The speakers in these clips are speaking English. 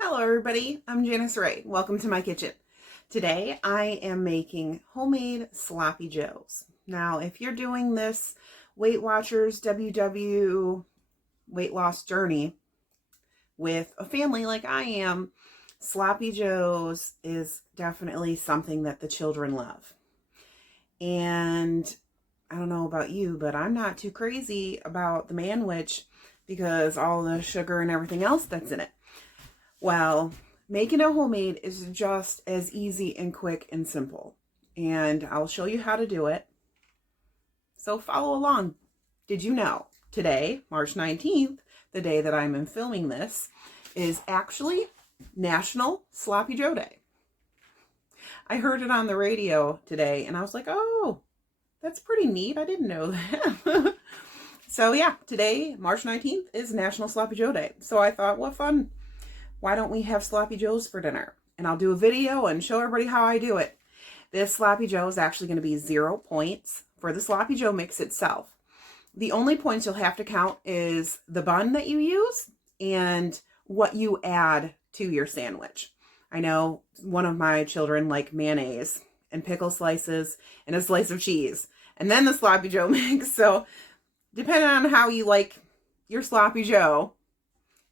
Hello everybody, I'm Janice Ray. Welcome to my kitchen. Today I am making homemade sloppy joes. Now if you're doing this Weight Watchers WW weight loss journey with a family like I am, sloppy joes is definitely something that the children love. And I don't know about you, but I'm not too crazy about the manwich because all the sugar and everything else that's in it. Well, making a homemade is just as easy and quick and simple. And I'll show you how to do it. So follow along. Did you know today, March 19th, the day that I'm filming this, is actually National Sloppy Joe Day. I heard it on the radio today and I was like, oh, that's pretty neat. I didn't know that. So yeah, today, March 19th, is National Sloppy Joe Day. So I thought, what fun. Why don't we have sloppy joes for dinner? And I'll do a video and show everybody how I do it. This sloppy joe is actually going to be 0 points for the sloppy joe mix itself. The only points you'll have to count is the bun that you use and what you add to your sandwich. I know one of my children like mayonnaise and pickle slices and a slice of cheese and then the sloppy joe mix. So depending on how you like your sloppy joe,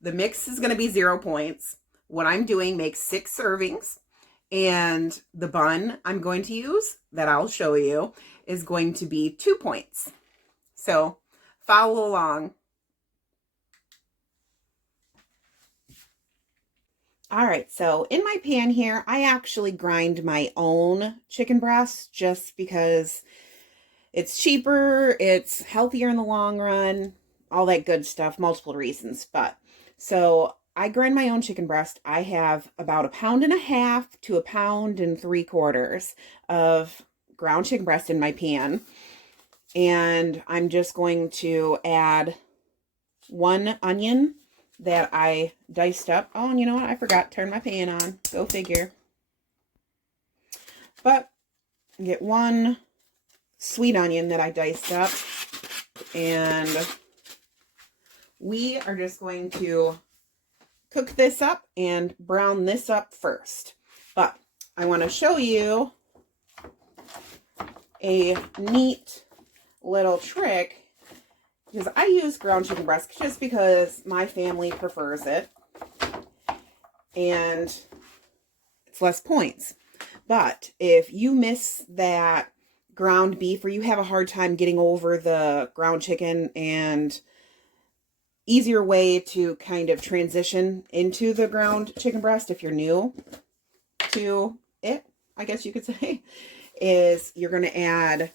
the mix is going to be 0 points. What I'm doing makes 6 servings, and the bun I'm going to use that I'll show you is going to be 2 points. So follow along. All right, so in my pan here, I actually grind my own chicken breast just because it's cheaper, it's healthier in the long run, all that good stuff, multiple reasons. But so I grind my own chicken breast. I have about 1.5 pounds to 1.75 pounds of ground chicken breast in my pan. And I'm just going to add 1 onion that I diced up. Oh, and you know what? I forgot to turn my pan on. Go figure. But get 1 sweet onion that I diced up. And we are just going to cook this up and brown this up first. But I want to show you a neat little trick because I use ground chicken breast just because my family prefers it and it's less points. But if you miss that ground beef or you have a hard time getting over the ground chicken, and easier way to kind of transition into the ground chicken breast if you're new to it, I guess you could say, is you're going to add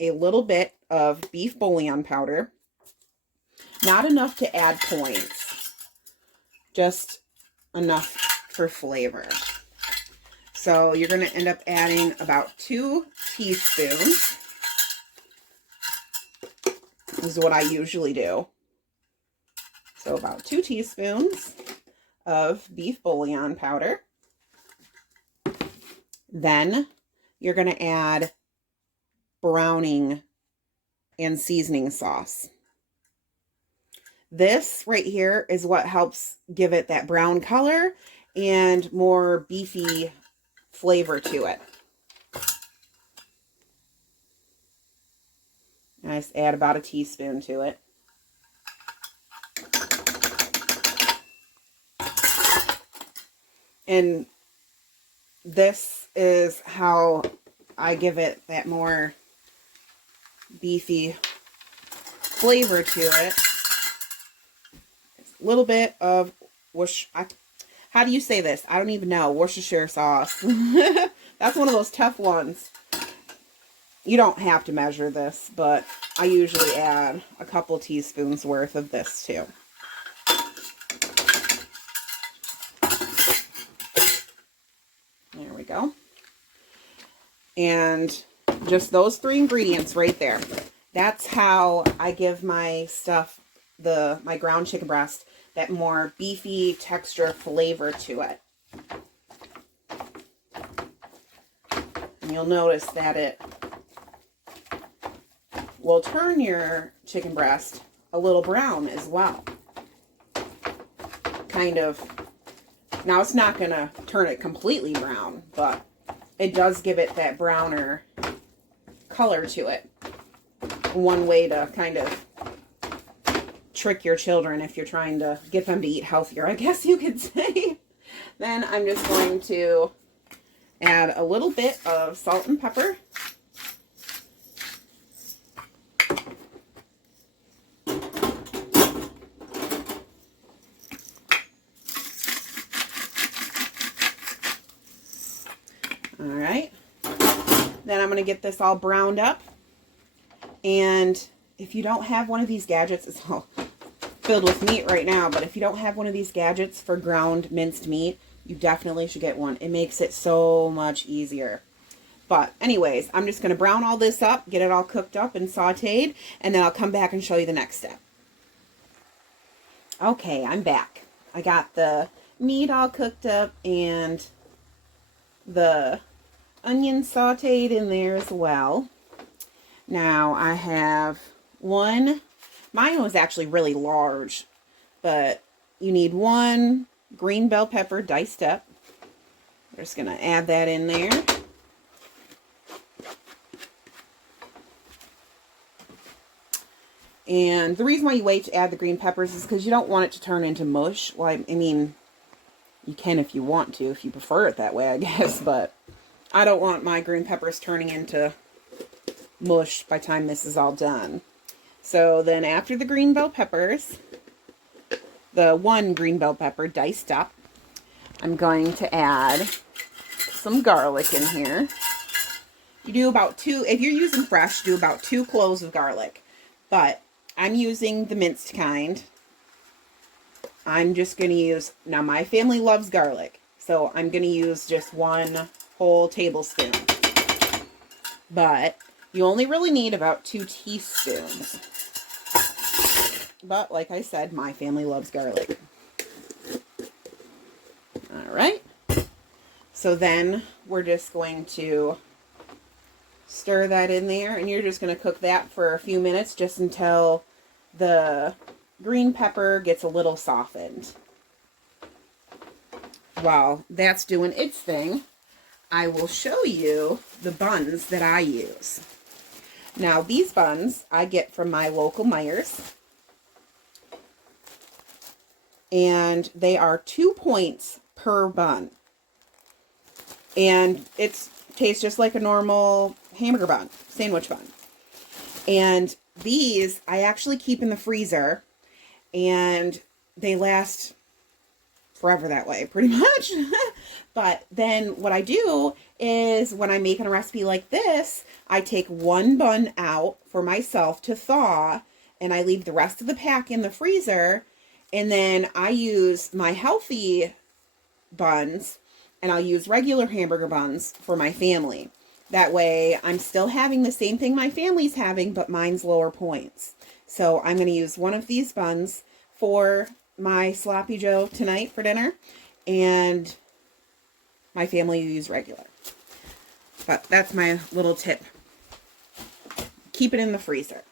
a little bit of beef bouillon powder. Not enough to add points, just enough for flavor. So you're going to end up adding about 2 teaspoons. This is what I usually do. So about 2 teaspoons of beef bouillon powder. Then you're going to add browning and seasoning sauce. This right here is what helps give it that brown color and more beefy flavor to it. I just add about 1 teaspoon to it. And this is how I give it that more beefy flavor to it. A little bit of how do you say this? I don't even know. Worcestershire sauce. That's one of those tough ones. You don't have to measure this, but I usually add a couple teaspoons worth of this too. There we go. And just those 3 ingredients right there. That's how I give my stuff, my ground chicken breast, that more beefy texture flavor to it. And you'll notice that it will turn your chicken breast a little brown as well. Kind of. Now, it's not going to turn it completely brown, but it does give it that browner color to it. One way to kind of trick your children if you're trying to get them to eat healthier, I guess you could say. Then I'm just going to add a little bit of salt and pepper. All right. Then I'm going to get this all browned up. And if you don't have one of these gadgets, it's all filled with meat right now, but if you don't have one of these gadgets for ground minced meat, you definitely should get one. It makes it so much easier. But anyways, I'm just going to brown all this up, get it all cooked up and sauteed, and then I'll come back and show you the next step. Okay, I'm back. I got the meat all cooked up and the onion sauteed in there as well. Now I have one, mine was actually really large, but you need one green bell pepper diced up. We're just going to add that in there. And the reason why you wait to add the green peppers is because you don't want it to turn into mush. Well, I mean, you can if you want to, if you prefer it that way, I guess, but I don't want my green peppers turning into mush by the time this is all done. So then after the green bell peppers, the one green bell pepper diced up, I'm going to add some garlic in here. You do about 2, if you're using fresh, do about 2 cloves of garlic. But I'm using the minced kind. I'm just going to use, now my family loves garlic, so I'm going to use just 1 whole tablespoon. But you only really need about 2 teaspoons. But like I said, my family loves garlic. Alright. So then we're just going to stir that in there. And you're just going to cook that for a few minutes just until the green pepper gets a little softened. While that's doing its thing, I will show you the buns that I use. Now, these buns I get from my local Meijer's. And they are 2 points per bun. And it tastes just like a normal hamburger bun, sandwich bun. And these I actually keep in the freezer. And they last forever that way, pretty much. But then what I do is when I'm making a recipe like this, I take 1 bun out for myself to thaw, and I leave the rest of the pack in the freezer, and then I use my healthy buns, and I'll use regular hamburger buns for my family. That way, I'm still having the same thing my family's having, but mine's lower points. So I'm going to use one of these buns for my sloppy joe tonight for dinner, and my family use regular. But that's my little tip. Keep it in the freezer.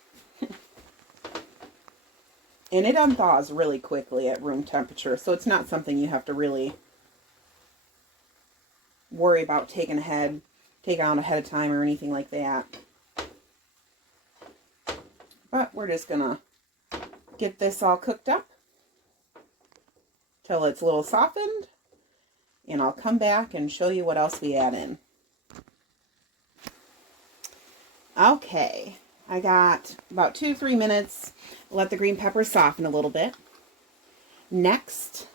And it unthaws really quickly at room temperature, so it's not something you have to really worry about take out ahead of time or anything like that. But we're just gonna get this all cooked up till it's a little softened, and I'll come back and show you what else we add in. Okay, I got about 2-3 minutes. Let the green pepper soften a little bit. Next,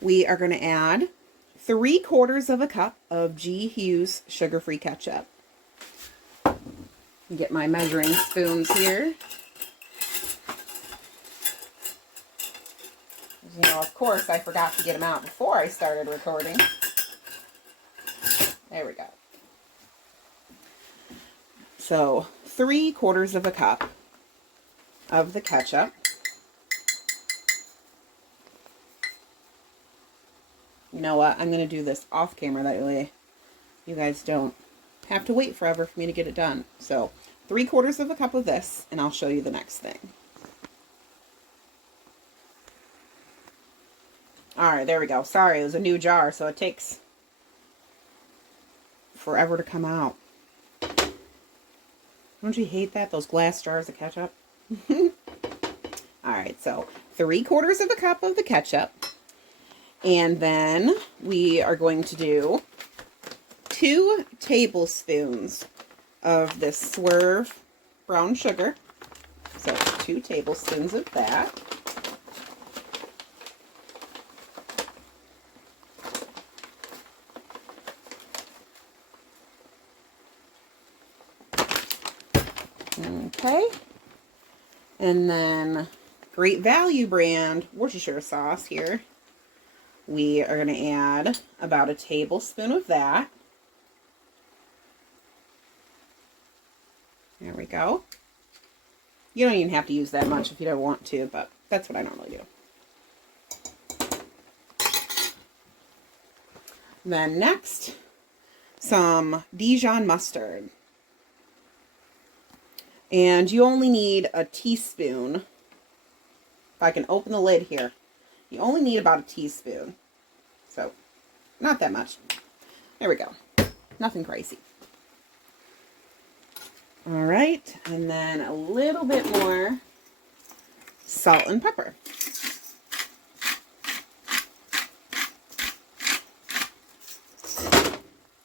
we are going to add 3/4 cup of Hughes sugar-free ketchup. Get my measuring spoons here. You know, of course, I forgot to get them out before I started recording. There we go. So, 3/4 cup of the ketchup. You know what? I'm going to do this off camera. That way you guys don't have to wait forever for me to get it done. So, 3/4 of a cup of this, and I'll show you the next thing. All right, there we go. Sorry, it was a new jar, so it takes forever to come out. Don't you hate that? Those glass jars of ketchup? All right, so 3/4 of a cup of the ketchup. And then we are going to do 2 tablespoons of this Swerve brown sugar. So 2 tablespoons of that. Okay. And then Great Value brand Worcestershire sauce here. We are going to add about a tablespoon of that. There we go. You don't even have to use that much if you don't want to, but that's what I normally do. Then next, some Dijon mustard. And you only need a teaspoon. If I can open the lid here. You only need about a teaspoon. So, not that much. There we go. Nothing crazy. All right, and then a little bit more salt and pepper.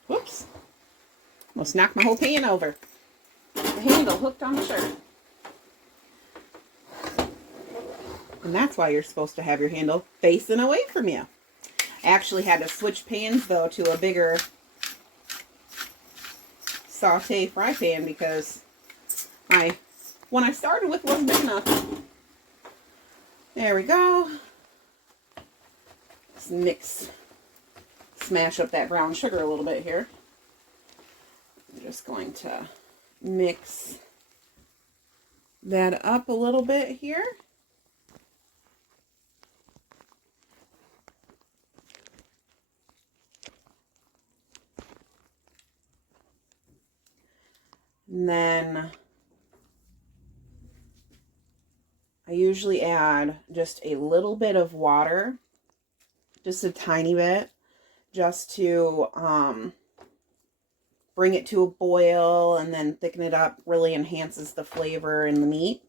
Whoops. Almost knocked my whole pan over. The handle hooked on the shirt. And that's why you're supposed to have your handle facing away from you. I actually had to switch pans, though, to a bigger saute fry pan because my one I started with wasn't big enough. There we go. Let's smash up that brown sugar a little bit here. I'm just going to mix that up a little bit here. And then I usually add just a little bit of water, just a tiny bit, just to bring it to a boil and then thicken it up. Really enhances the flavor in the meat.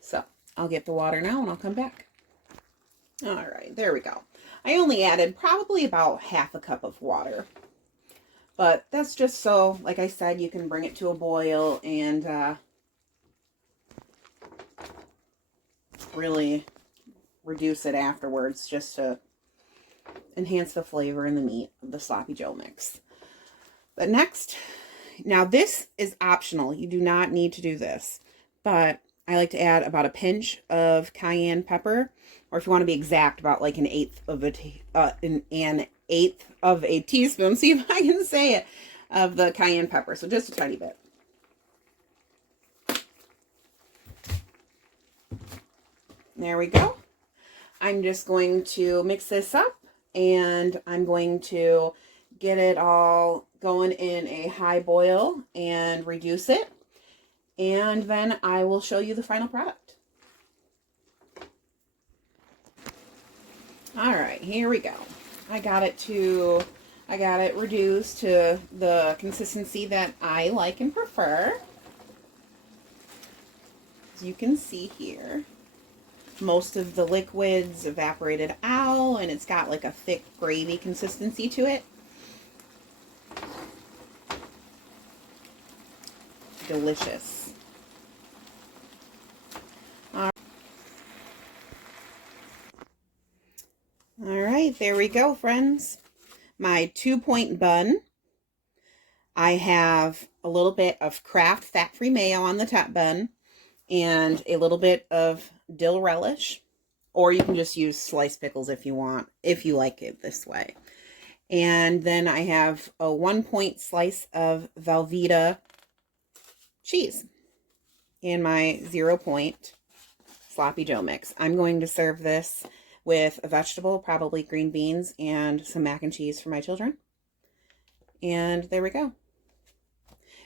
So I'll get the water now and I'll come back. All right, there we go. I only added probably about half a cup of water. But that's just so, like I said, you can bring it to a boil and really reduce it afterwards just to enhance the flavor in the meat of the Sloppy Joe mix. But next, now this is optional. You do not need to do this. But I like to add about a pinch of cayenne pepper, or if you want to be exact, about like an eighth of a teaspoon. See if I can say it, of the cayenne pepper. So just a tiny bit. There we go. I'm just going to mix this up, and I'm going to get it all going in a high boil and reduce it. And then I will show you the final product. All right, here we go. I got it reduced to the consistency that I like and prefer. As you can see here, most of the liquid's evaporated out, and it's got like a thick gravy consistency to it. Delicious. All right, there we go, friends. My 2-point bun. I have a little bit of Kraft fat-free mayo on the top bun and a little bit of dill relish, or you can just use sliced pickles if you want, if you like it this way. And then I have a 1-point slice of Velveeta cheese and my 0-point sloppy Joe mix. I'm going to serve this with a vegetable, probably green beans, and some mac and cheese for my children. And there we go.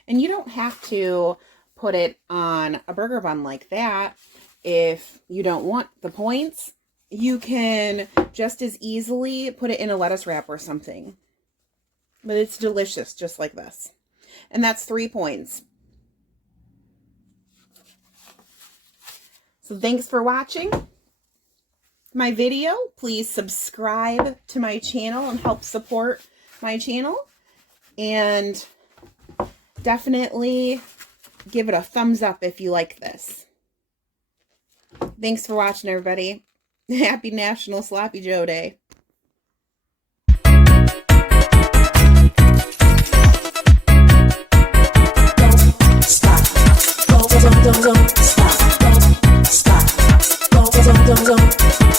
And you don't have to put it on a burger bun like that if you don't want the points. You can just as easily put it in a lettuce wrap or something. But it's delicious just like this. And that's 3 points. So thanks for watching my video. Please subscribe to my channel and help support my channel. And definitely give it a thumbs up if you like this. Thanks for watching, everybody. Happy National Sloppy Joe Day. Don't stop. Don't stop. Don't